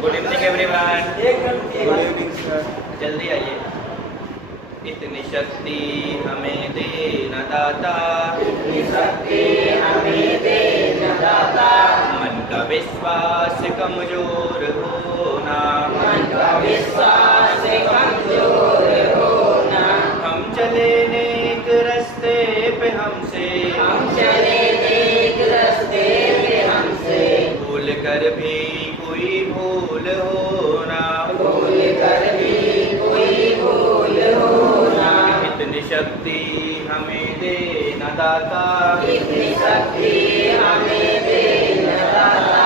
Good evening everyone. Good evening sir. जल्दी आइए। इतनी शक्ति हमें दे न दाता, इतनी शक्ति हमें दे न दाता, मन का विश्वास कमजोर होना, मन का विश्वास कमजोर होना। हम चले नेक रास्ते पे हमसे, हम चले नेक रास्ते पे हमसे, भूल कर भी कोई भूल होना, भूल कर भी कोई भूल होना। इतनी शक्ति हमें दे न दाता, इतनी शक्ति हमें दे न दाता,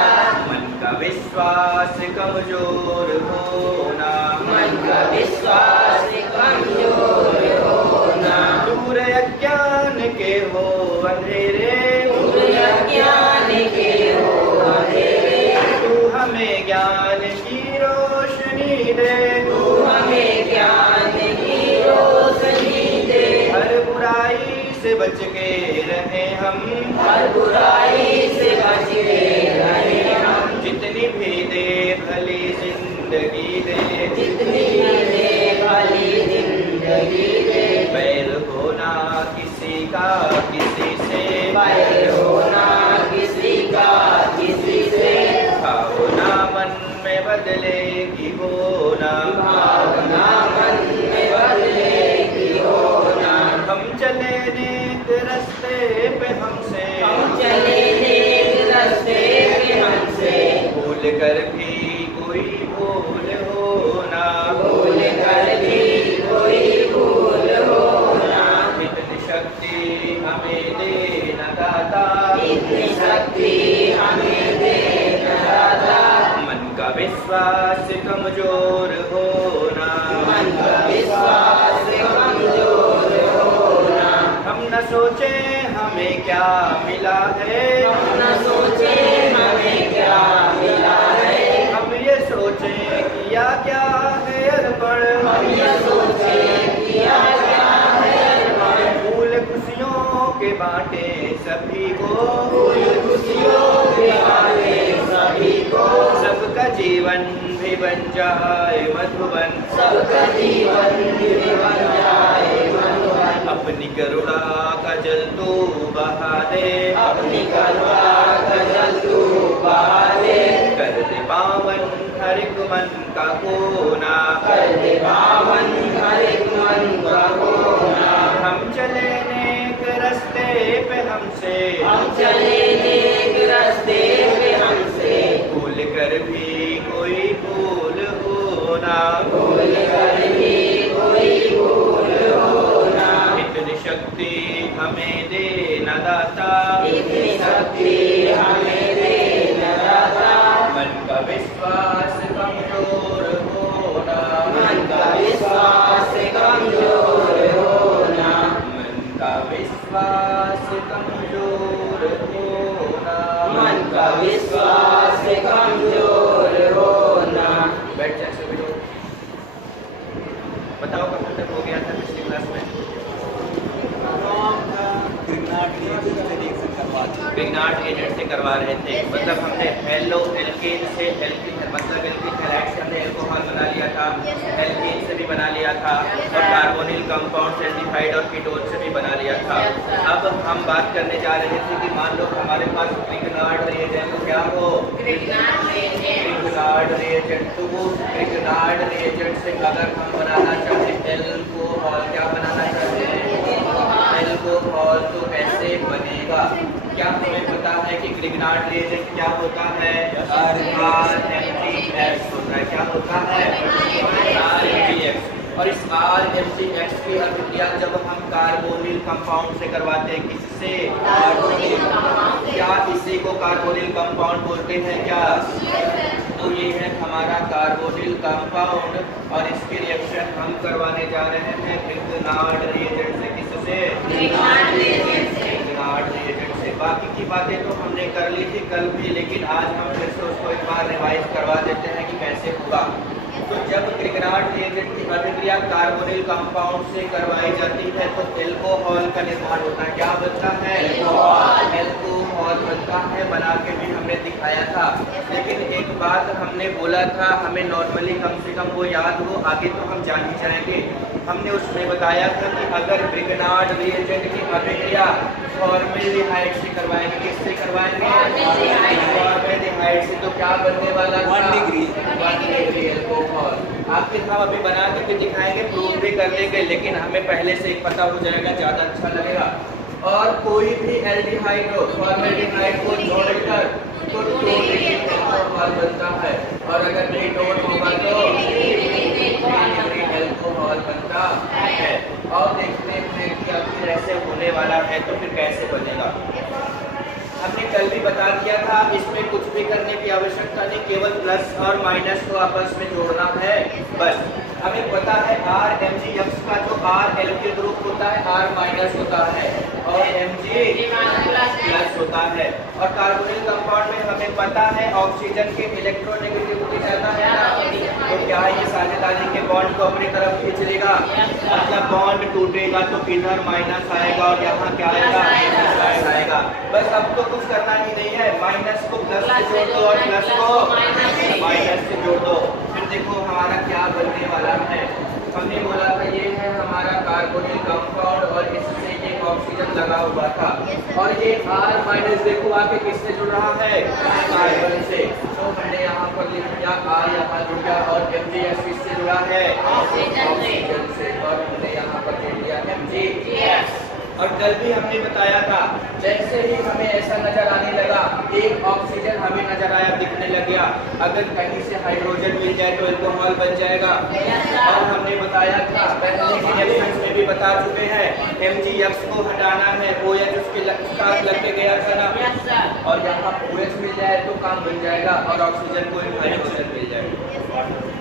मन का विश्वास कमजोर होना, मन का विश्वास कमजोर होना। दूर अज्ञान के हो अंधेरे, दूर अज्ञान के हो अंधेरे, तू हमें ज्ञान की रोशनी दे, तू हमें ज्ञान की रोशनी दे। हर बुराई से बच के रहे हम, हर बुराई से बच के रहे हम, जितनी भी दे भली जिंदगी दे, जितनी दे भली जिंदगी दे। बैर होना किसी का किसी से, बैर होना किसी का किसी से, भावना मन में बदलेगी होना, भावना मन में बदलेगी होना। हम चले नेक रास्ते पे हमसे, हम चले नेक रास्ते पे हमसे, भूल कर भी कोई भूल होना, भूल कर भी कोई भूल होना। इतनी शक्ति हमें दे न दाता, इतनी शक्ति हमें दे न दाता, मन का विश्वास कमजोर होना, मन का विश्वास कमजोर होना। हम न सोचे हमें क्या मिला है, हम न सोचे हमें क्या मिला है, हम ये सोचे किया क्या है अर्पण, हम ये सोचे किया क्या है अर्पण। फूल खुशियों के बांटे सभी को, फूल खुशियों के बाटे सभी को, सबका जीवन भी बन जाए मधुबन, सबका जीवन भी बन जाए मधुबन। अपनी करुणा का जल तू बहा दे, अपनी करुणा का जल तू बहा दे, कर दे पावन हर एक मन का कोना, कर दे पावन हर एक मन का कोना। हम चले नेक रास्ते पे हमसे, हम चले नेक रास्ते पे हमसे, भूल कर भी कोई भूल होना, भूल कर भी कोई भूल होना। इतनी शक्ति हमें दे न दाता, इतनी शक्ति हमें दे न दाता, मन का विश्वास कमजोर होना, मन का विश्वास कमजोर होना, मन का विश्वास कमजोर होना, मन का विश्वास कमजोर होना। बैठ जाए सभी लोग। बताओ कब तक हो गया था पिछली क्लास में? ग्रिग्नार्ड एजेंट से करवा रहे थे, मतलब हमने हेलो एल्केन से मतलब एल्किन हैलाइड से हमने एल्कोहल बना लिया था, एल्केन से भी बना लिया था, और कार्बोनिल कंपाउंड से एल्डिहाइड और कीटोन से भी बना लिया था। अब हम बात करने जा रहे थे कि मान लो हमारे पास ग्रिग्नार्ड रिएजेंट क्या हो, ग्रिग्नार्ड रिएजेंट, तो वो ग्रिग्नार्ड रिएजेंट से अगर हम बनाना चाहते एल्कोहल, क्या बनाना चाहते हैं एल्कोहल, तो कैसे बनेगा? क्या हमें पता है कि ग्रिग्नार्ड रिएजेंट क्या होता है? RMgX होता है। क्या होता है? RMgX। और इस RMgX की अभिक्रिया जब हम कार्बोनिल कंपाउंड से करवाते हैं, किससे? क्या इसी को कार्बोनिल कंपाउंड बोलते हैं क्या? तो ये है हमारा कार्बोनिल कंपाउंड, और इसकी रिएक्शन हम करवाने जा रहे हैं ग्रिग्नार्ड रिएजेंट से। किससे? ग्रिग्नार्ड रिएजेंट से। बाकी की बातें तो हमने कर ली थी कल भी, लेकिन आज हम फिर से उसको एक बार रिवाइज करवा देते हैं कि कैसे होगा। तो जब ग्रिग्नार्ड रिएजेंट की अभिक्रिया कार्बोनिल कंपाउंड से करवाई जाती है तो एल्कोहल का निर्माण होता है। क्या बनता है? एल्कोहल अल्कोहल बनता है, बना के भी हमने दिखाया था। लेकिन एक बात हमने बोला था, हमें नॉर्मली कम से कम वो याद हो, आगे तो हम जान ही जाएंगे। हमने उसमें बताया था कि अगर ब्रिग्नार्ड रिएजेंट की अभिक्रिया फॉर्मेल्डिहाइड से करवाएंगे, किससे करवाएंगे? फॉर्मेल्डिहाइड से, तो क्या बनने वाला था? 1 डिग्री अल्कोहल। आखिर हम अभी बना के भी दिखाएंगे, प्रूव भी कर लेंगे, लेकिन हमें पहले से एक पता हो जाएगा, ज़्यादा अच्छा लगेगा। और कोई भी एल्डिहाइड हो, फॉर्मेल्डिहाइड को जोड़कर तो 2 डिग्री अल्कोहल बनता है, और अगर कीटोन होगा तो 3 डिग्री अल्कोहल बनता है। और देखते हैं कि आखिर ऐसे होने वाला है तो फिर कैसे बनेगा। हमने कल भी बता दिया था, इसमें कुछ भी करने की आवश्यकता नहीं, केवल प्लस और माइनस को आपस में जोड़ना है बस। हमें पता है RMgX का जो R एल्किल ग्रुप होता है, R माइनस होता है और Mg प्लस होता है। और कार्बोनिल कंपाउंड में हमें पता है ऑक्सीजन के इलेक्ट्रोनेगेटिविटी ज्यादा है ना, तो क्या ये साझेदारी के बॉन्ड को अपनी तरफ खींच लेगा? मतलब बॉन्ड टूटेगा तो इधर माइनस आएगा और यहाँ क्या आएगा? प्लस आएगा। बस अब तो कुछ करना ही नहीं है, माइनस को प्लस से जोड़ दो और प्लस को माइनस से जोड़ दो, फिर देखो हमारा क्या बनने वाला है। हमने बोला था ये है हमारा कार्बोनिल कंपाउंड और इससे ये ऑक्सीजन लगा हुआ था, और ये R माइनस देखो आके किससे जुड़ रहा है? कार्बन से। तो हमने यहाँ पर लिख दिया R यहाँ जुड़ गया, और MgS किससे जुड़ा है? ऑक्सीजन से, और हमने यहाँ पर लिख दिया MgS। और कल भी हमने बताया था, जैसे ही हमें ऐसा नजर आने लगा, एक ऑक्सीजन हमें नजर आया, दिखने लग गया, अगर कहीं से हाइड्रोजन मिल जाए तो अल्कोहल बन जाएगा। और हमने बताया था, पहले के रिएक्शंस में भी बता चुके हैं, MgX को हटाना है, OH उसके साथ लग के गया था ना, और यहाँ OH मिल जाए तो काम बन जाएगा, और ऑक्सीजन को हाइड्रोजन मिल जाएगा।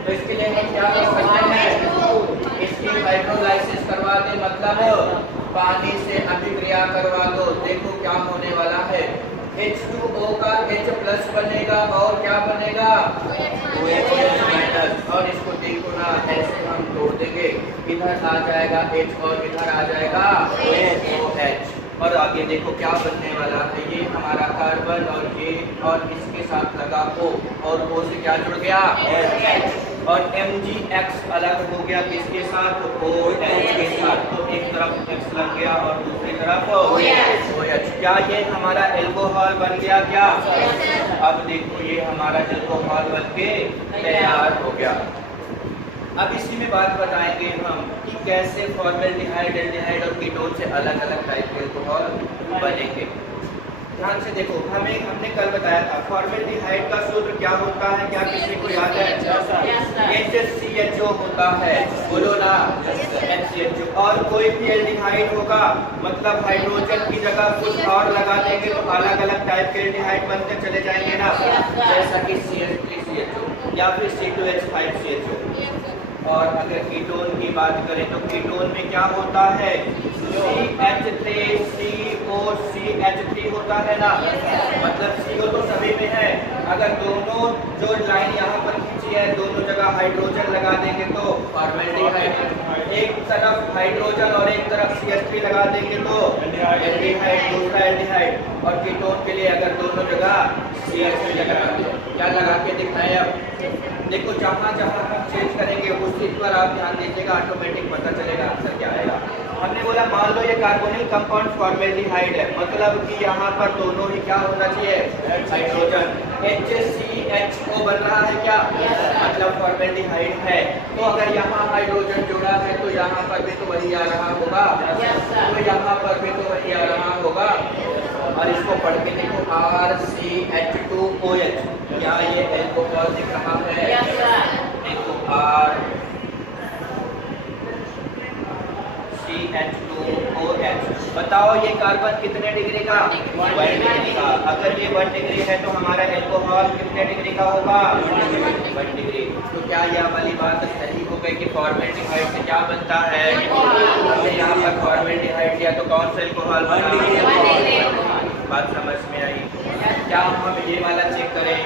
तो इसके लिए हम क्या कर सकते हैं? इसकी हाइड्रोलाइसिस करवा दे, मतलब पानी से अभिक्रिया करवा दो। देखो क्या होने वाला है, H2O का H प्लस बनेगा और क्या बनेगा? OH minus. और इसको देखो ना, ऐसे हम तोड़ देंगे, इधर आ जाएगा H और इधर आ जाएगा OH। और आगे देखो क्या बनने वाला है, ये हमारा कार्बन और ये और इसके साथ लगा O, और O से क्या जुड़ गया? H। और MgX अलग हो गया किसके साथ? OH के साथ। तो एक तरफ X लग गया और दूसरी तरफ OH। क्या ये हमारा एल्कोहल बन गया क्या? अब देखो ये हमारा एल्कोहल बन के तैयार हो गया। अब इसी में बात बताएंगे हम कि कैसे फॉर्मेल्डिहाइड, एल्डिहाइड और कीटोन से अलग अलग टाइप के अल्कोहल बनेंगे। ध्यान से देखो, हमने कल बताया था फॉर्मेल्डिहाइड का सूत्र क्या होता है, क्या किसी को याद है? HCHO होता है, बोलो ना, HCHO। और कोई भी एल्डिहाइड होगा, मतलब हाइड्रोजन की जगह कुछ और लगा देंगे तो अलग अलग टाइप के एल्डिहाइड बनते चले जाएंगे ना, जैसा कि CH3CHO या फिर C2H5CHO। और अगर कीटोन की बात करें तो कीटोन में क्या होता है? CH3COCH3 होता है ना, मतलब CO तो सभी में है। अगर दोनों जो लाइन यहाँ पर खींची है, दोनों जगह हाइड्रोजन लगा देंगे तो फॉर्मेल्डिहाइड। एक तरफ हाइड्रोजन और एक तरफ CH3 लगा देंगे तो एल्डिहाइड, दूसरा एल्डिहाइड। और कीटोन के लिए अगर दोनों जगह CH3 लगा दो, क्या लगा के दिखाएं? अब देखो जहाँ जहाँ हम चेंज करेंगे उस चीज पर आप ध्यान दीजिएगा, ऑटोमेटिक पता चलेगा आंसर क्या आएगा। हमने बोला मान लो ये कार्बोनिल कंपाउंड फॉर्मेल्डिहाइड है, मतलब कि यहाँ पर दोनों ही क्या होना चाहिए? हाइड्रोजन। HCHO बन रहा है क्या? मतलब फॉर्मेल्डिहाइड है। तो अगर यहाँ हाइड्रोजन जुड़ा है तो यहाँ पर भी तो वही आ रहा होगा, तो यहाँ पर भी तो वही आ रहा होगा। और इसको पढ़ के देखो, RCH2OH, क्या ये एल्कोहल दिख रहा है? देखो RCH2OH। बताओ ये कार्बन कितने डिग्री का? 1 डिग्री का। अगर ये 1 डिग्री है तो हमारा एल्कोहल कितने डिग्री का होगा? 1 डिग्री। तो क्या यह वाली बात सही हो गई कि फॉर्मेल्डिहाइड से क्या बनता है? हमने यहाँ पर फॉर्मेल्डिहाइड लिया तो कौन सा एल्कोहल बना? बात समझ में आई? क्या हम ये वाला चेक करें?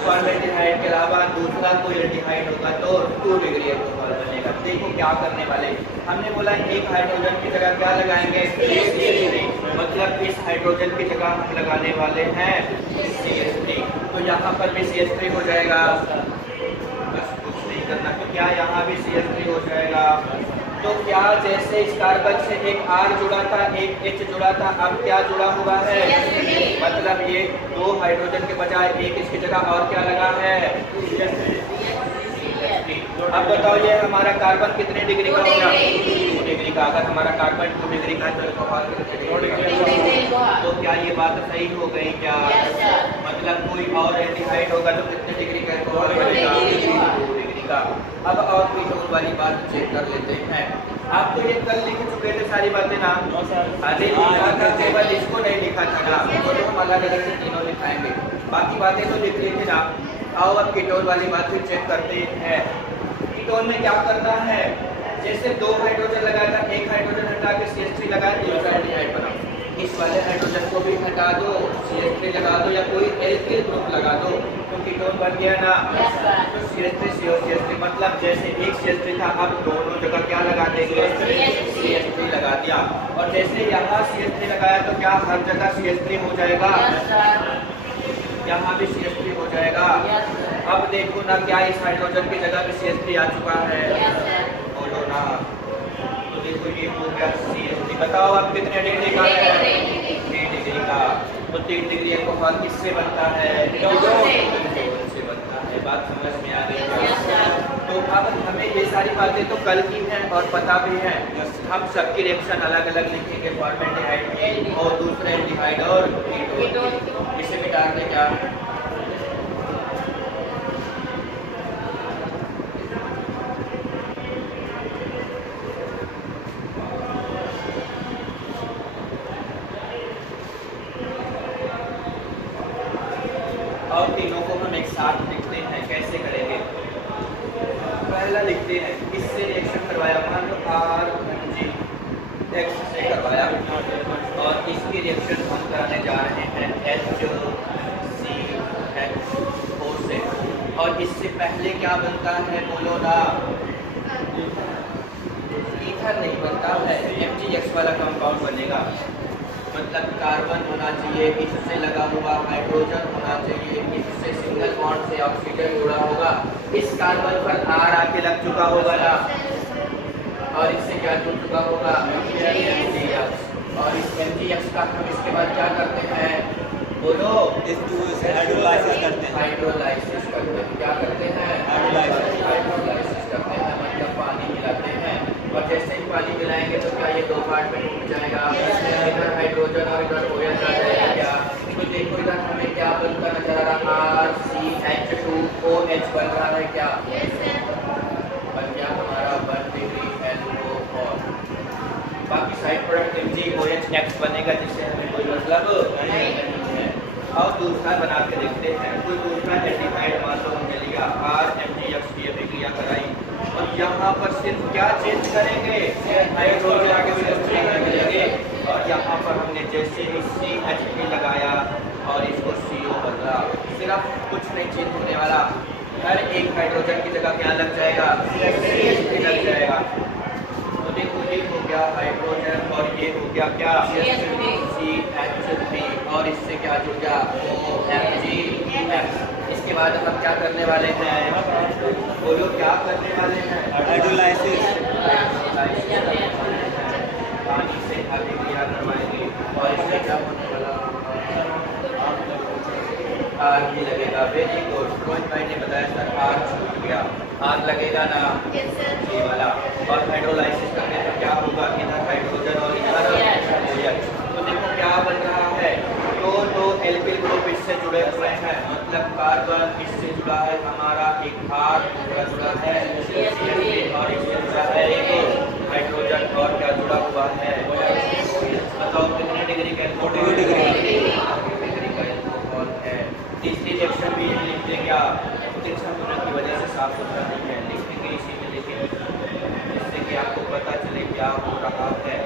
फॉर्मेल्डिहाइड के अलावा दूसरा कोई एल्डिहाइड होगा तो 2 डिग्री अल्कोहल बनेगा। देखो क्या करने वाले, हमने बोला एक हाइड्रोजन की जगह क्या लगाएंगे, CH3, मतलब इस हाइड्रोजन की जगह हम लगाने वाले हैं CH3, तो यहाँ पर भी CH3 हो जाएगा। बस कुछ नहीं करना, तो क्या यहाँ भी CH3 हो जाएगा। तो क्या जैसे इस कार्बन से एक R जुड़ा था, एक H जुड़ा था, अब क्या जुड़ा हुआ है, मतलब ये 2 हाइड्रोजन के बजाय एक इसकी जगह और क्या लगा है, अब बताओ ये हमारा कार्बन कितने डिग्री का होगा, 2 डिग्री का। अगर हमारा कार्बन 2 डिग्री का तो अल्कोहल कितने डिग्री का, तो क्या ये बात सही हो गई क्या, मतलब कोई और एल्डिहाइड होगा तो कितने डिग्री का अल्कोहल बनेगा, 2 डिग्री का। अब और कीटोन वाली बात चेक कर लेते हैं। आप तो ये कल लिख चुके थे सारी बातें ना, अरे लिखा था, केवल इसको नहीं लिखा था ना, तो हम अलग अलग से तीनों लिखाएंगे, बाकी बातें तो लिख ली थी ना। आओ अब कीटोन वाली बात फिर चेक करते हैं। कीटोन में क्या करना है, जैसे 2 हाइड्रोजन लगाया था, एक हाइड्रोजन हटा के CH3 लगाया, दूसरा एल्डिहाइड बना, इस वाले हाइड्रोजन को भी हटा दो, CH3 लगा दो या कोई एल्किल ग्रुप लगा दो, तो कीटोन बन गया ना। तो CH3 CH3 मतलब जैसे एक CH3 था, अब दोनों जगह क्या लगा देंगे, CH3 लगा दिया, और जैसे यहाँ CH3 लगाया तो क्या हर जगह CH3 हो जाएगा, यहाँ भी CH3 हो जाएगा। अब देखो ना क्या इस हाइड्रोजन की जगह पे CH3 आ चुका है, बोलो ना। तो देखो ये हो गया CH3, बताओ अब कितने डिग्री का है, 3 डिग्री का। तो 3 डिग्री अल्कोहल किससे बनता है, कीटोन से बनता है। बात समझ में आ गई है। तो अब हमें ये सारी बातें तो कल की हैं और पता भी है, हम सबकी रिएक्शन अलग अलग लिखेंगे, फॉर्मेल्डिहाइड और दूसरे एल्डिहाइड और कीटोन, इसे मिटा दें क्या, और तीनों को हम एक साथ लिखते हैं। कैसे करेंगे, पहला लिखते हैं, इससे रिएक्शन करवाया, मान लो RMgX से करवाया, और इसकी रिएक्शन हम कराने जा रहे हैं HCH4 से, और इससे पहले क्या बनता है बोलो ना, ईथर नहीं बनता है, MgX वाला कंपाउंड बनेगा, मतलब कार्बन होना चाहिए, इससे लगा हुआ हाइड्रोजन होना चाहिए, इससे सिंगल बॉन्ड से ऑक्सीजन जुड़ा होगा, इस कार्बन पर R आके लग चुका होगा ना, और इससे क्या जुड़ चुका होगा, MgX, और इस MgX का हम इसके बाद क्या करते हैं बोलो, हाइड्रोलाइसिस करते हैं, हाइड्रोलाइसिस करते हैं, क्या करते हैं, हाइड्रोलाइसिस करते हैं, मतलब पानी मिलाते हैं, और जैसे ही पानी मिलाएंगे तो क्या ये 2 पार्ट में टूट जाएगा, इधर हाइड्रोजन और इधर OH आ जाएगा क्या। तो देखो इधर हमें क्या बनता नजर आ रहा, RCH2OH बन रहा है क्या, बन गया हमारा 1 डिग्री अल्कोहल। बाकी साइड प्रोडक्ट MgOH बनेगा, जिससे हमें कोई मतलब नहीं है। और दूसरा बना के देखते हैं, कोई दूसरा एल्डिहाइड मान लो हमने लिया, RMgX की अभिक्रिया कराई, और यहाँ पर सिर्फ क्या चेंज करेंगे, हाइड्रोजन आगे करेंगे, और यहाँ पर हमने जैसे ही CH3 लगाया और इसको CO बदला, सिर्फ कुछ नहीं चेंज होने वाला, हर एक हाइड्रोजन की जगह क्या लग जाएगा, CH3 लग जाएगा। तो देखो ये हो गया हाइड्रोजन, और ये हो गया क्या, CH3, और इससे क्या जुड़ गया, OMgX। इसके बाद हम क्या करने वाले हैं, बोलो क्या करने वाले हैं, हाइड्रोलाइसिस, पानी से अभिक्रिया करवाएंगे, और इससे क्या होने वाला, R ही लगेगा। वेरी गुड, रोहित भाई ने बताया सर R छूट गया, R लगेगा ना, ये वाला, और हाइड्रोलाइसिस करने पर क्या होगा, इधर हाइड्रोजन और इधर OH। तो देखो क्या बन रहा है, दो एल्किल ग्रुप इससे जुड़े हुए हैं, मतलब कार्बन इससे जुड़ा है हमारा एक R, दूसरा जुड़ा है CH3, और इससे जुड़ा है एक हाइड्रोजन, और क्या जुड़ा हुआ है, बताओ कितने डिग्री का, 2 डिग्री का अल्कोहल है। तीसरी रिएक्शन भी यही लिख देंगे, तिरछा होने की वजह से साफ सुथरा नहीं है, लिखेंगे इसी में लिखेंगे, जिससे कि आपको पता चले क्या हो रहा है।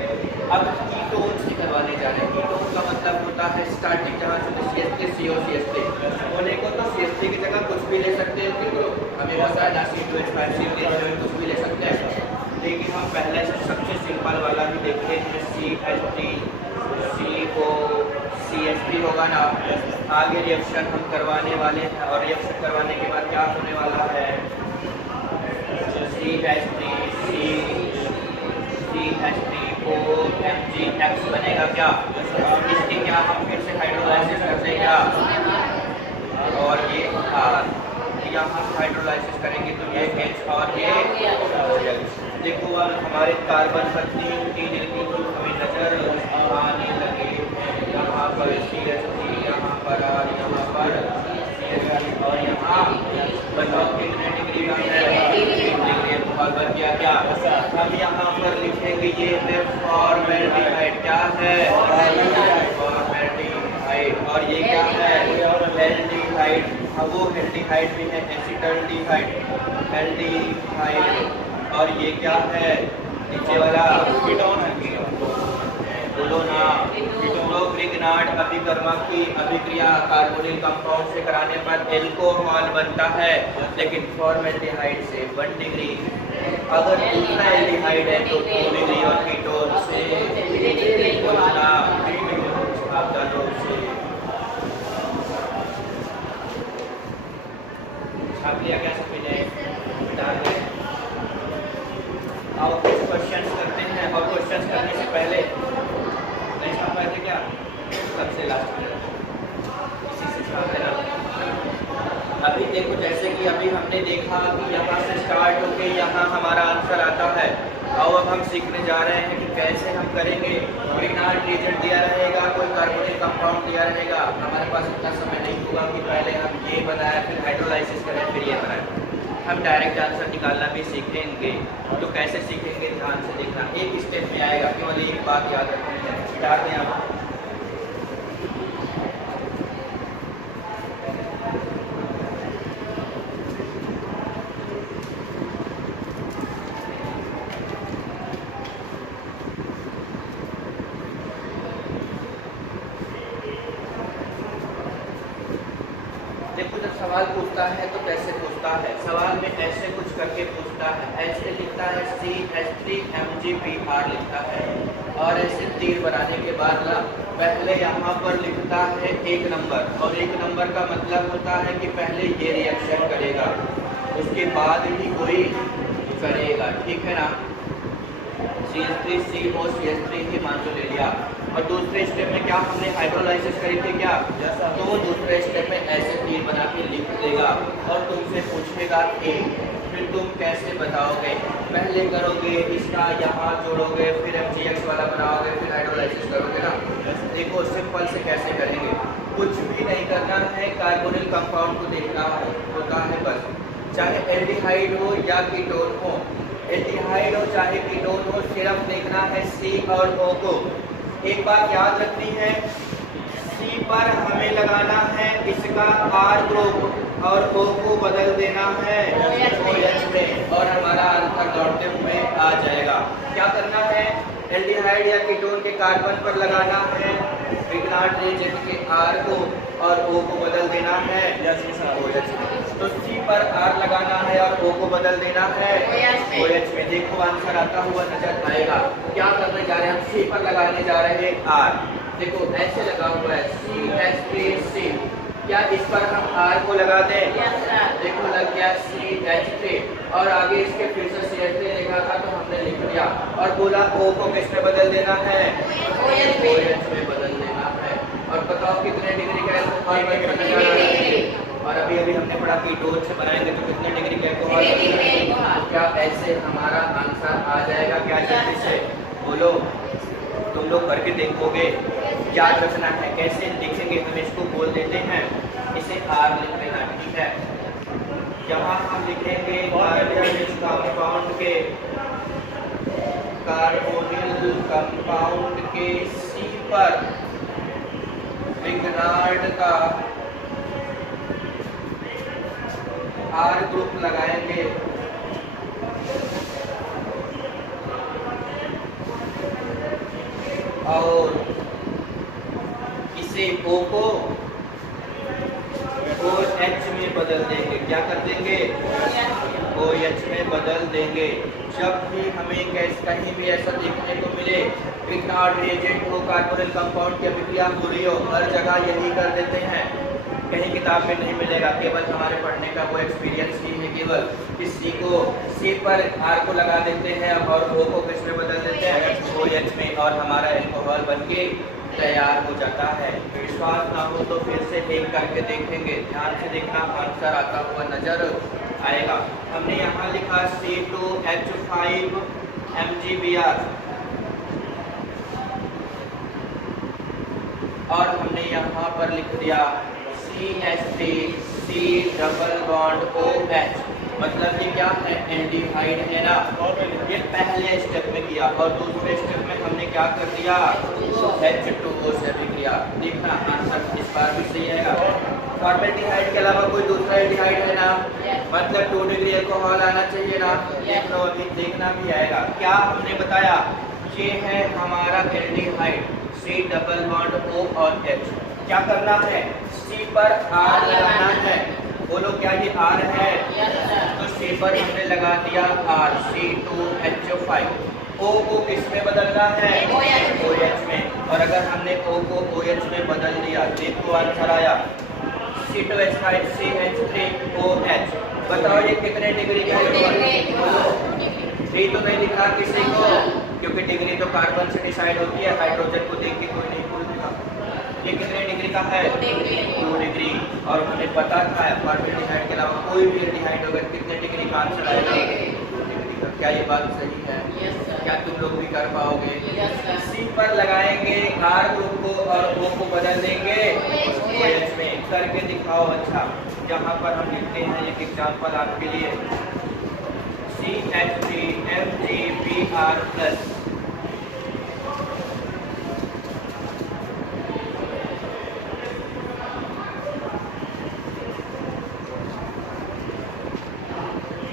अब कीटोन्स की करवाने जा रहे हैं। कीटोन का मतलब होता है स्टार्टिंग जहाँ से CH3 CO CH3 होने को, तो CH3 की जगह कुछ भी ले सकते हैं, हमें पता है ना C2 एक्सपेंसिव कुछ भी ले सकते हैं, लेकिन हम पहले से सबसे सिंपल वाला भी देखते हैं। CH3 COCH3 होगा ना। आगे रिएक्शन हम करवाने वाले हैं और रिएक्शन करवाने के बाद क्या होने वाला है, CH3 OMgX बनेगा क्या। इसकी क्या हम फिर से हाइड्रोलाइसिस कर दें क्या, और ये R यहाँ हाइड्रोलाइसिस करेंगे तो ये H और ये OH। देखो अब हमारे कार्बन पर तीन ग्रुप हमें नजर आने लगे हैं। यहाँ पर CH3, यहाँ पर R, यहाँ पर CH3 और यहाँ बताओ कितने डिग्री का है, और बन गया क्या। हम यहाँ पर लिखेंगे ये है फॉर्मेल्डिहाइड। क्या है, फॉर्मेल्डिहाइड। और ये क्या है, एल्डिहाइड। अब वो एल्डिहाइड भी है, एसिटल्डिहाइड, एल्डिहाइड। और ये क्या है, नीचे वाला कीटोन है, बोलो ना। तो ग्रिग्नार्ड अभिकर्मक की अभिक्रिया कार्बोनिल कंपाउंड से कराने पर एल्कोहल बनता है, लेकिन फॉर्मेल्डिहाइड से 1 डिग्री। अगर दूसरा एल्डिहाइड है तो 2 डिग्री, और कीटोन से बोलो ना, आपका लोग से छाप लिया क्या सभी ने, डाल दें। आओ कुछ क्वेश्चंस करते हैं, और क्वेश्चंस करने से पहले नहीं छाप पाए थे क्या, सबसे लास्ट में इसी से छाप देना। अभी देखो जैसे कि अभी हमने देखा कि यहाँ से स्टार्ट होके यहाँ हमारा आंसर आता है। और अब हम सीखने जा रहे हैं कि कैसे हम करेंगे। ग्रिग्नार्ड रिएजेंट दिया रहेगा, कोई कार्बोनिल कंपाउंड दिया रहेगा, हमारे पास इतना समय नहीं होगा कि पहले हम ये बनाए फिर हाइड्रोलाइसिस करें फिर ये बनाए। हम डायरेक्ट आंसर निकालना भी सीखेंगे। तो कैसे सीखेंगे, ध्यान से देखना, एक स्टेप में आएगा, केवल एक बात याद रखनी है। डाल दें आप, देखो जब सवाल पूछता है तो कैसे पूछता है, सवाल में ऐसे कुछ करके पूछता है। ऐसे लिखता है CH3MgPr लिखता है, और ऐसे तीर बनाने के बाद ना पहले यहाँ पर लिखता है 1 नंबर, और 1 नंबर का मतलब होता है कि पहले ये रिएक्शन करेगा, उसके बाद ही कोई करेगा, ठीक है ना। CH3COCH3 ही मान लो ले लिया, और दूसरे स्टेप में क्या हमने हाइड्रोलाइसिस करी थी क्या, तो वो दूसरे स्टेप में ऐसे तीर बना के लिख देगा और तुमसे पूछेगा ए, फिर तुम कैसे बताओगे, पहले करोगे इसका यहाँ जोड़ोगे, फिर MgX वाला बनाओगे, फिर हाइड्रोलाइसिस करोगे ना। देखो सिंपल से कैसे करेंगे, कुछ भी नहीं करना है, कार्बोनिल कंपाउंड को देखना होता है बस, चाहे एल्डिहाइड हो या कीटोन हो, एल्डिहाइड हो चाहे कीटोन हो, सिर्फ देखना है C और O को। एक बात याद रखनी है, C पर हमें लगाना है इसका R ग्रुप और O को बदल देना है OH में, और हमारा आंसर दौड़ते हुए आ जाएगा। क्या करना है, एल्डिहाइड या कीटोन के कार्बन पर लगाना है ग्रिग्नार्ड रिएजेंट के R को, और O को बदल देना है OH में। तो C पर R लगाना है और O को बदल देना है OH में। देखो आंसर आता हुआ नजर आएगा। क्या करने जा रहे हैं हम, C पर लगाने जा रहे हैं R। देखो ऐसे लगा हुआ है CH3C, क्या इस पर हम R को लगा दें, देखो लग गया CH3, और आगे इसके फिर से CH3 लिखा था तो हमने लिख दिया, और बोला O को किसमें बदल देना है OH में बदल देना है। और बताओ कितने डिग्री का अल्कोहल, और अभी अभी हमने पढ़ा कि कीटोन से बनाएंगे तो कितने डिग्री का अल्कोहल। क्या ऐसे हमारा आंसर आ जाएगा क्या जल्दी से, बोलो, तुम लोग करके देखोगे। याद रखना है कैसे लिखेंगे, हम इसको बोल देते हैं, इसे R लिख लेना, ठीक है। यहाँ हम लिखेंगे कार्बोनिल कंपाउंड के C पर ग्रिग्नार्ड का R ग्रुप लगाएंगे, और इसे O को OH में में बदल देंगे। क्या कर देंगे? OH में बदल देंगे। जब भी हमें कहीं भी ऐसा देखने को मिले ग्रिग्नार्ड रिएजेंट हो, कार्बोनिल कंपाउंड की अभिक्रिया हो रही हो, हर जगह यही कर देते हैं। कहीं किताब में नहीं मिलेगा, केवल हमारे पढ़ने का वो एक्सपीरियंस ही है। केवल इस C पर R को लगा देते हैं और O को किस में बदल देते हैं? OH में, और हमारा एल्कोहल बनके तैयार हो जाता है। विश्वास ना हो तो फिर से एक करके देखेंगे, ध्यान से देखना, आंसर आता हुआ नजर आएगा। हमने यहाँ लिखा C2H5 MgBr और हमने यहाँ पर लिख दिया CH3 C double bond OH। मतलब ये क्या है? एल्डिहाइड है ना। ये पहले स्टेप में किया और दूसरे स्टेप में हमने क्या कर दिया? H2O से भी किया। देखना आंसर इस बार भी सही आएगा। फॉर्मेल्डिहाइड के अलावा कोई दूसरा एल्डिहाइड है ना, मतलब 2 डिग्री अल्कोहल आना चाहिए ना। देख लो, अभी देखना भी आएगा। क्या हमने बताया? ये है हमारा aldehyde C double bond O और H। क्या करना है? C पर R लगाना है। बोलो क्या ये R है? तो C पर हमने लगा दिया R, C2H5। O को किस में बदलना है? OH में। और अगर हमने O को OH में बदल दिया, देखो आंसर आया C2H5 CH3OH। बताओ ये कितने डिग्री का है? डिग्री तो नहीं दिखा किसी को, क्योंकि डिग्री तो कार्बन से डिसाइड होती है, हाइड्रोजन को देख के कोई नहीं बोलेगा। ये कितने डिग्री का है? 2 डिग्री। और हमें पता था फॉर्मेल्डिहाइड के अलावा कोई भी एल्डिहाइड होगा कितने डिग्री का आंसर आएगा? 2 डिग्री का। क्या ये बात सही है? क्या तुम लोग भी कर पाओगे? C पर लगाएंगे R ग्रुप को और O को बदल देंगे OH में। करके दिखाओ। अच्छा, यहाँ पर हम लिखते हैं एक एग्जाम्पल आपके लिए, CH3 MgBr+।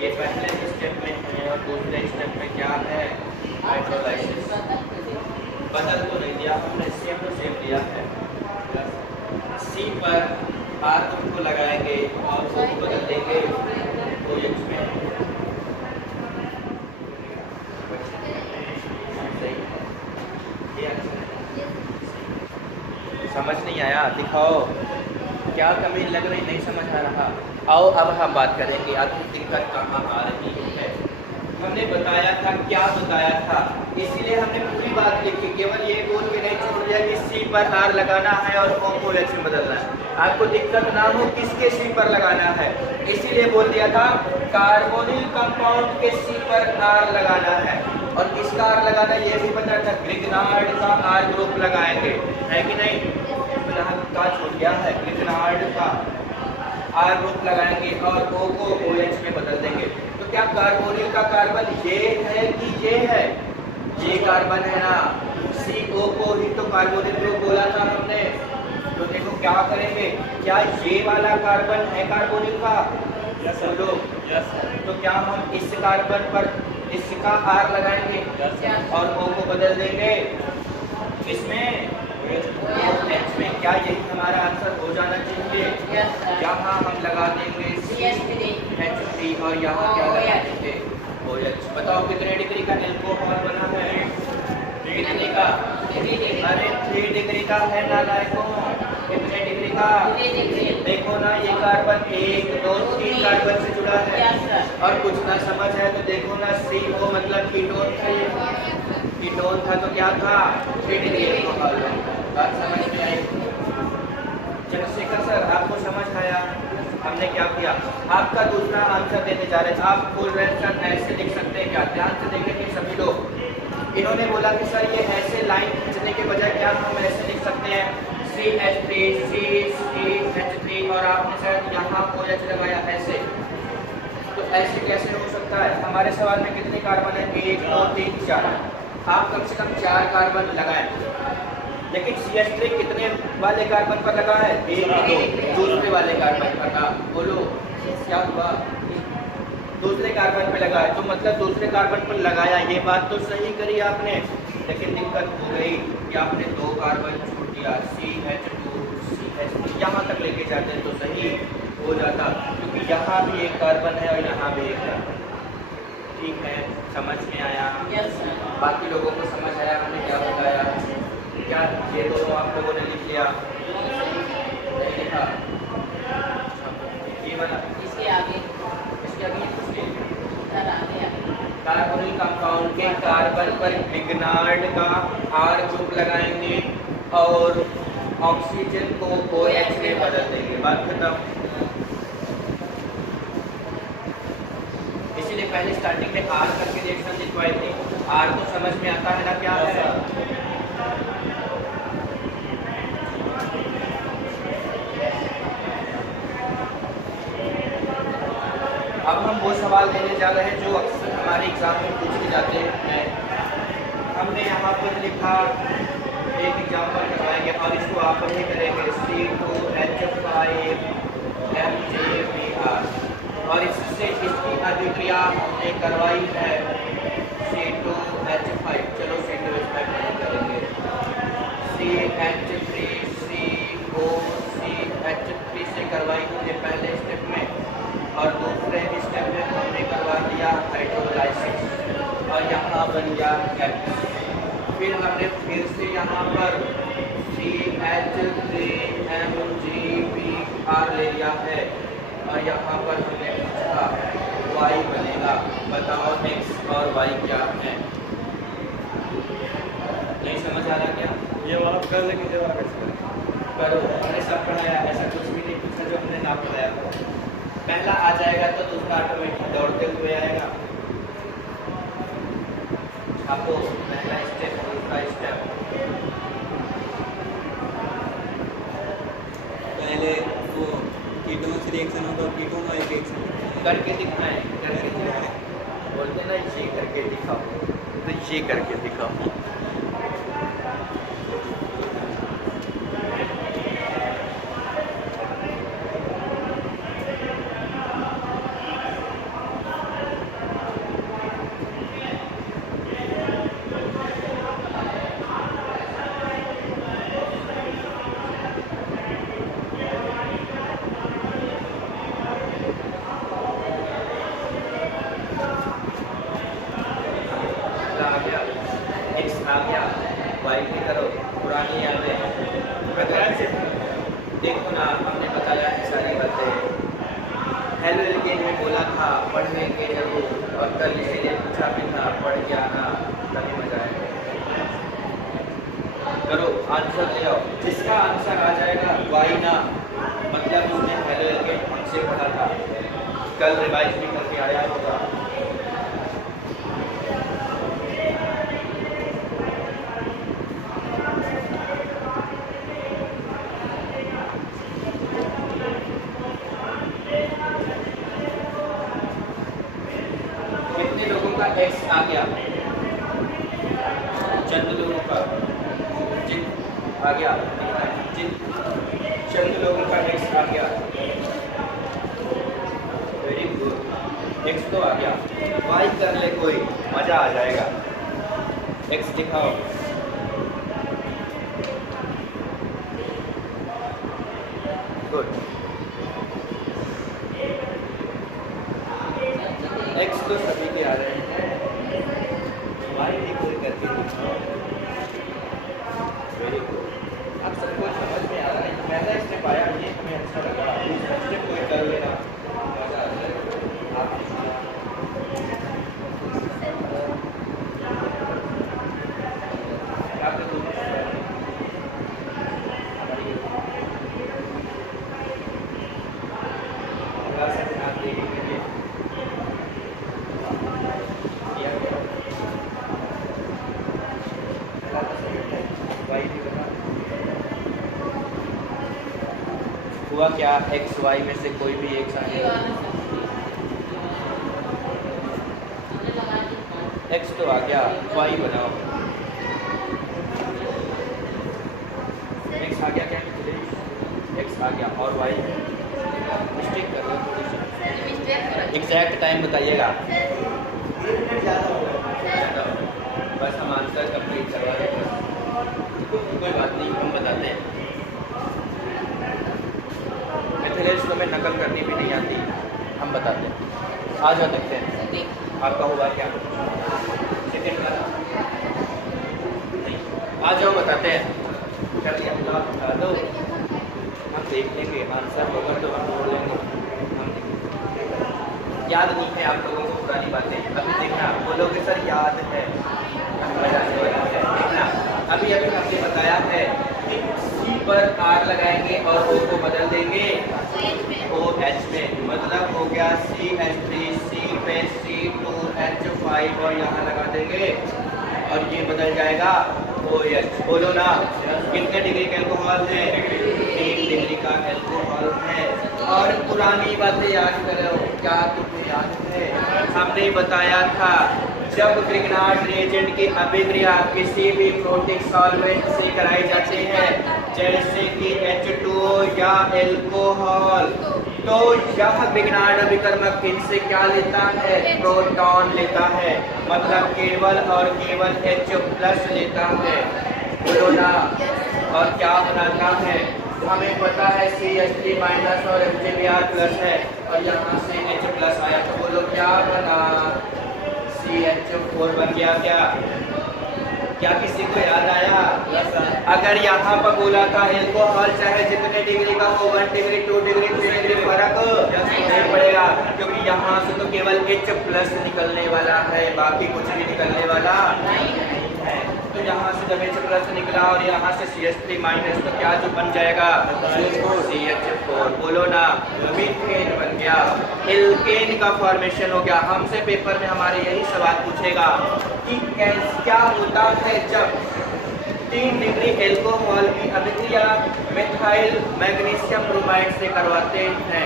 ये पहले स्टेप में है और दूसरे स्टेप में क्या है? हाइड्रोलाइसिस। बदल तो नहीं दिया हमने, सेम टू सेम दिया है। C पर R ग्रुप को लगाएंगे और O को बदल देंगे OH में। समझ नहीं आया? दिखाओ क्या कमी लग रही, नहीं समझ आ रहा। आओ अब हम बात करेंगे आखिर दिक्कत कहाँ आ रही है। हमने बताया था, क्या बताया था, इसीलिए हमने पूरी बात लिखी, केवल ये बोल के नहीं छोड़ दिया कि C पर R लगाना है और O को OH में बदलना है। आपको दिक्कत ना हो किसके C पर लगाना है, इसीलिए बोल दिया था कार्बोनिल कंपाउंड के C पर R लगाना है। और किसका R लगाना ये भी पता था, ग्रिग्नार्ड का R ग्रुप लगाएंगे, है कि नहीं? का छूट गया है, ग्रिग्नार्ड का R ग्रुप लगाएंगे और O को OH में बदल देंगे। तो क्या कार्बोनिल का कार्बन ये है कि ये है? ये कार्बन है ना। CO को ही तो कार्बोनिल ग्रुप बोला था हमने। तो देखो क्या करेंगे, क्या ये वाला कार्बन है कार्बोनिल का? Yes sir. तो क्या हम इस कार्बन पर इसका R लगाएंगे और O को बदल देंगे इसमें OH में? क्या यही हमारा आंसर हो जाना चाहिए? यहाँ हम लगा देंगे CH3 और यहाँ क्या लगा देंगे OH। बताओ कितने डिग्री का एल्कोहल बना है? कितने का? अरे 3 डिग्री का है ना लाइको। कितने डिग्री का? देखो ना, ये कार्बन 1 2 3 कार्बन से जुड़ा है। और कुछ ना समझ है तो देखो ना, CO मतलब कीटोन था। कीटोन था तो क्या था? 3 डिग्री एल्कोहल। बात समझ में आई? चंद्रशेखर सर आपको समझ आया? हमने क्या किया, आपका दूसरा आंसर देने जा रहे थे। आप फुल आंसर ऐसे लिख सकते हैं क्या? ध्यान से देखेंगे सभी लोग। इन्होंने बोला कि सर ये ऐसे लाइन खींचने के बजाय क्या हम ऐसे लिख सकते हैं, CH3 CH3 और आपने शायद यहाँ OH लगाया ऐसे। तो ऐसे कैसे हो सकता है? हमारे सवाल में कितने कार्बन है? 1 2 3 4। आप कम से कम 4 कार्बन लगाएं, लेकिन CH3 कितने वाले कार्बन पर लगा है? 1 दूसरे वाले कार्बन पर ना। बोलो क्या हुआ? दूसरे कार्बन पे लगा है, तो मतलब दूसरे कार्बन पर लगाया, ये बात तो सही करी आपने। लेकिन दिक्कत हो गई कि आपने 2 कार्बन छोड़ दिया, CH2 CH3। यहाँ तक लेके जाते तो सही, हो जाता, क्योंकि यहाँ भी एक कार्बन है और यहाँ भी एक कार्बन। ठीक है, समझ में आया? बाकी लोगों को समझ आया हमने क्या बताया? क्या ये दोनों आप लोगों ने लिख लिया? नहीं लिखा? ये वाला इसके आगे कुछ नहीं। कार्बोनिल कंपाउंड के कार्बन पर लिग्नार्ड का R ग्रुप लगाएंगे और ऑक्सीजन को OH में बदल देंगे। बात खत्म। इसीलिए पहले स्टार्टिंग में R करके रिएक्शन लिखवाई थी। R तो समझ में आता है ना क्या है? अब हम वो सवाल लेने जा रहे हैं जो अक्सर हमारे एग्जाम में पूछे जाते हैं। हमने यहाँ पर लिखा, एक एग्जाम्पल करवाएंगे और इसको आप ही करेंगे C2H5MgBr और इससे इसकी अभिक्रिया हमने करवाई है C2H5। चलो C2H5 नहीं करेंगे, CH3COCH3 से करवाई हमने पहले स्टेप में और दूसरे स्टेप में हमने करवा दिया हाइड्रोलाइसिस और यहाँ बन गया H। फिर हमने फिर से यहाँ पर CH3MgBr ले लिया है और यहाँ पर हमने पूछा Y बनेगा। बताओ X और Y क्या है? नहीं समझ आ रहा क्या? ये वाला कर लेंगे जब आगे करो, हमने सब पढ़ाया, ऐसा कुछ भी नहीं पूछा जो हमने ना पढ़ाया। पहला आ जाएगा तो दूसरा ऑटोमेटिक दौड़ते हुए आएगा। आपको पहला स्टेप, दूसरा स्टेप। पहले वो कीटोन से रिएक्शन होगा, कीटोन वाली रिएक्शन करके दिखाएं, करके दिखाएं। बोलते ना ये करके दिखाओ, तो ये करके दिखाओ। आ गया, वाई की करो, पुरानी यादें। देखो ना, हमने बताया है सारी बातें। हेलो एल्केन में बोला था पढ़ने के जरूर, और कल इसीलिए पूछा भी था, पढ़ के आना तभी मजा आएगा। करो, आंसर ले आओ। जिसका आंसर आ जाएगा वाई ना, मतलब उसने हेलो एल्केन हमसे पढ़ा था, कल रिवाइज भी करके आया होगा। एक्स आ गया, चंद लोगों का जिन आ गया, जिन चंद लोगों का एक्स आ गया। वेरी गुड, एक्स तो आ गया। वाई कर ले कोई, मजा आ जाएगा। एक्स दिखाओ। गुड, एक्स तो सभी के आ रहे हैं, वाई भी कोई करके दिखाओ। वेरी गुड, अब सबको समझ में आ रहा है। पहला स्टेप आया, ये हमें अच्छा लगा। दूसरा स्टेप कोई कर लेना, मजा आ जाएगा। आप हुआ क्या, एक्स वाई में से कोई भी एक साथ एक्स तो आ गया, वाई बनाओ। एक्स आ गया क्या? एक्स आ गया और वाई मिस्टेक कर रहे हो थोड़ी सी। एग्जैक्ट टाइम बताइएगा। बस हम आंसर कंप्लीट करवा रहे हैं, कोई बात नहीं, हम बताते हैं। मटेरियल्स तुम्हें नकल करनी भी नहीं आती, हम बताते हैं। आ जाओ देखते हैं आपका हुआ क्या। सेकंड वाला आ जाओ बताते हैं। चलिए हम जवाब बता दो, हम देख लेंगे आंसर होगा तो हम बोलेंगे। याद नहीं है आप लोगों को पुरानी बातें, अभी देखना बोलोगे सर याद है, देखना अभी हमने बताया है कि सी पर आर लगाएंगे और ओ को बदल देंगे ओ एच में, मतलब हो गया CH3, सी पे C2H5 और यहाँ लगा देंगे और ये बदल जाएगा OH। बोलो ना कितने डिग्री का एल्कोहल है? 3 डिग्री का एल्कोहल है। और पुरानी बातें याद करो, क्या तुम्हें याद है? हमने बताया था जब ग्रिग्नार्ड रिएजेंट की अभिक्रिया किसी भी प्रोटिक सॉल्वेंट से कराई जाती है जैसे कि H2O या अल्कोहल, तो यह ग्रिग्नार्ड अभिकर्मक इनसे क्या लेता है? प्रोटॉन लेता है, मतलब केवल और केवल H+ लेता है। बोलो ना, और क्या बनाता है? हमें पता है CH3- और FeBr+ है और यहाँ से H+ आया, तो बोलो क्या बना? CH4 बन गया। क्या किसी को याद आया? अगर यहाँ पर बोला था एल्कोहल चाहे जितने डिग्री का हो, 1 डिग्री 2 डिग्री 3 डिग्री फर्क नहीं पड़ेगा, क्योंकि यहाँ से तो केवल H+ निकलने वाला है, बाकी कुछ भी निकलने वाला नहीं है। तो यहाँ से जब H+ निकला और यहाँ से CH3- तो क्या जो बन जाएगा? CH4। बोलो ना, मीथेन बन गया, एल्केन का फॉर्मेशन हो गया। हमसे पेपर में हमारे यही सवाल पूछेगा कि क्या होता है जब 3 डिग्री एल्कोहल की अभिक्रिया मिथाइल मैग्नीशियम ब्रोमाइड से करवाते हैं।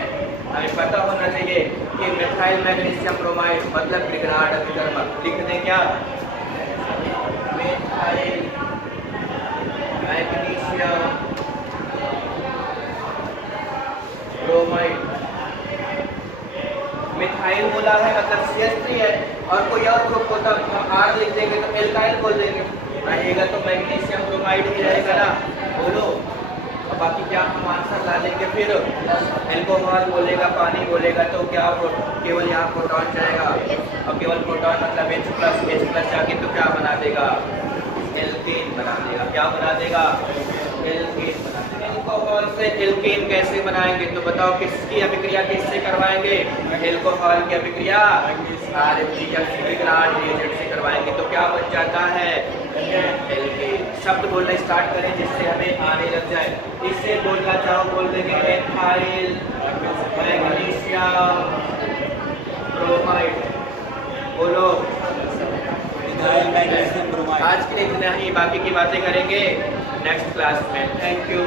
हमें पता होना चाहिए कि मिथाइल मैग्नीशियम ब्रोमाइड मतलब ग्रिग्नार्ड अभिकर्मक। लिख दें क्या? मिथाइल मैग्नीशियम ब्रोमाइड, मिथाइल बोला है मतलब CH3 है, और कोई और ग्रुप होता हम R लिख देंगे तो एल्काइल बोल देंगे, रहेगा तो मैग्नीशियम ब्रोमाइड ही रहेगा ना। बोलो, और बाकी क्या हम आंसर ला लेंगे? फिर एल्कोहल बोलेगा, पानी बोलेगा तो क्या केवल यहाँ प्रोटॉन जाएगा, और केवल प्रोटॉन मतलब H+ जाके तो क्या बना देगा? एल्केन बना देगा। क्या बना देगा? एल्केन बना देगा। एल्कोहल से एल्केन कैसे बनाएंगे? तो बताओ किसकी अभिक्रिया किससे करवाएंगे? एल्कोहल की अभिक्रिया ग्रिग्नार्ड रिएजेंट से करवाएंगे, तो क्या बन जाता है? एल्केन। शब्द बोलना स्टार्ट करें जिससे हमें आने लग जाए। इससे बोलना चाहो बोल देंगे मिथाइल मैग्नीशियम ब्रोमाइड। बोलो, आज के लिए इतना ही, बाकी की बातें करेंगे नेक्स्ट क्लास में। Thank you.